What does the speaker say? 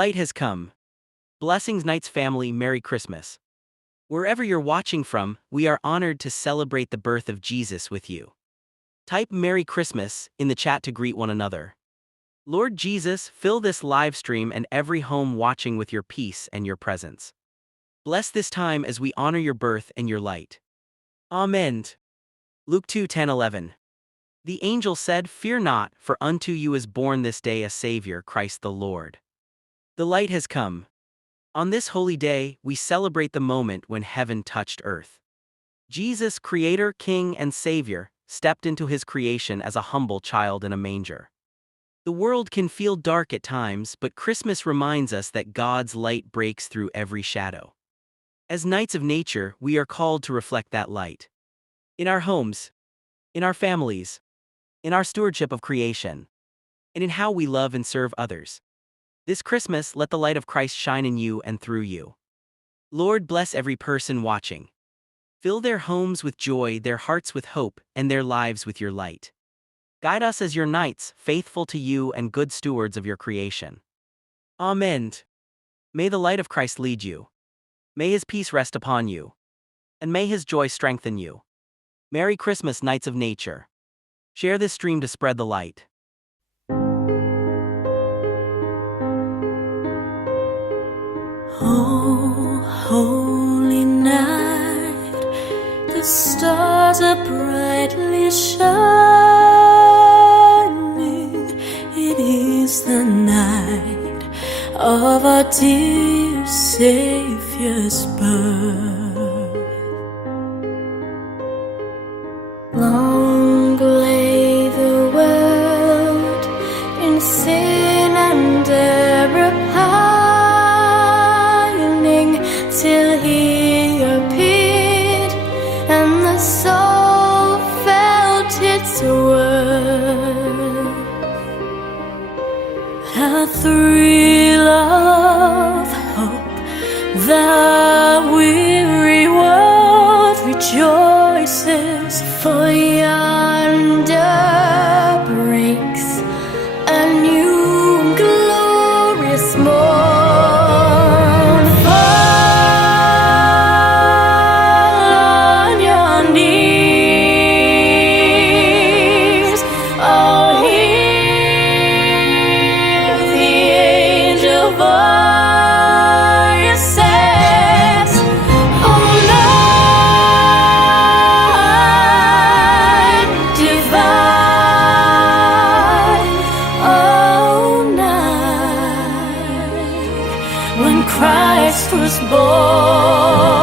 light has come. Blessings, Knights family, Merry Christmas. Wherever you're watching from, we are honored to celebrate the birth of Jesus with you. Type Merry Christmas in the chat to greet one another. Lord Jesus, fill this live stream and every home watching with your peace and your presence. Bless this time as we honor your birth and your light. Amen. Luke 2:10-11. The angel said, "Fear not, for unto you is born this day a Savior, Christ the Lord." The light has come. On this holy day, we celebrate the moment when heaven touched earth. Jesus, Creator, King, and Savior, stepped into his creation as a humble child in a manger. The world can feel dark at times, but Christmas reminds us that God's light breaks through every shadow. As knights of nature, we are called to reflect that light. In our homes, in our families, in our stewardship of creation, and in how we love and serve others. This Christmas, let the light of Christ shine in you and through you. Lord, bless every person watching. Fill their homes with joy, their hearts with hope, and their lives with your light. Guide us as your knights, faithful to you and good stewards of your creation. Amen. May the light of Christ lead you. May his peace rest upon you. And may his joy strengthen you. Merry Christmas, Knights of Nature. Share this stream to spread the light. Oh, holy night, the stars are brightly shining. It is the night of our dear Savior's birth. Long lay the world in sin and error pining, till he appeared and the soul felt its worth. A thrill of hope, the weary world rejoices, for yonder breaks a new glorious morn. Fall on your knees, oh, hear the angel voices. Oh, night divine, oh, night when Christ was born.